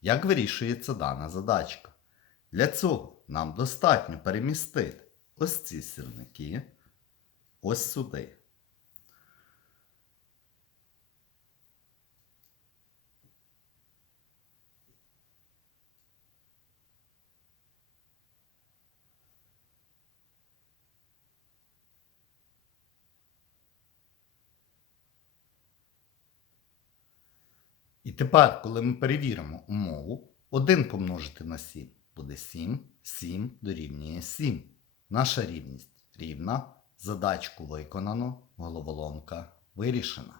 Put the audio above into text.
Як вирішується дана задачка? Для цього нам достатньо перемістити ось ці сірники ось сюди. І тепер, коли ми перевіримо умову, 1 помножити на 7 буде 7, 7 дорівнює 7. Наша рівність рівна, задачку виконано, головоломка вирішена.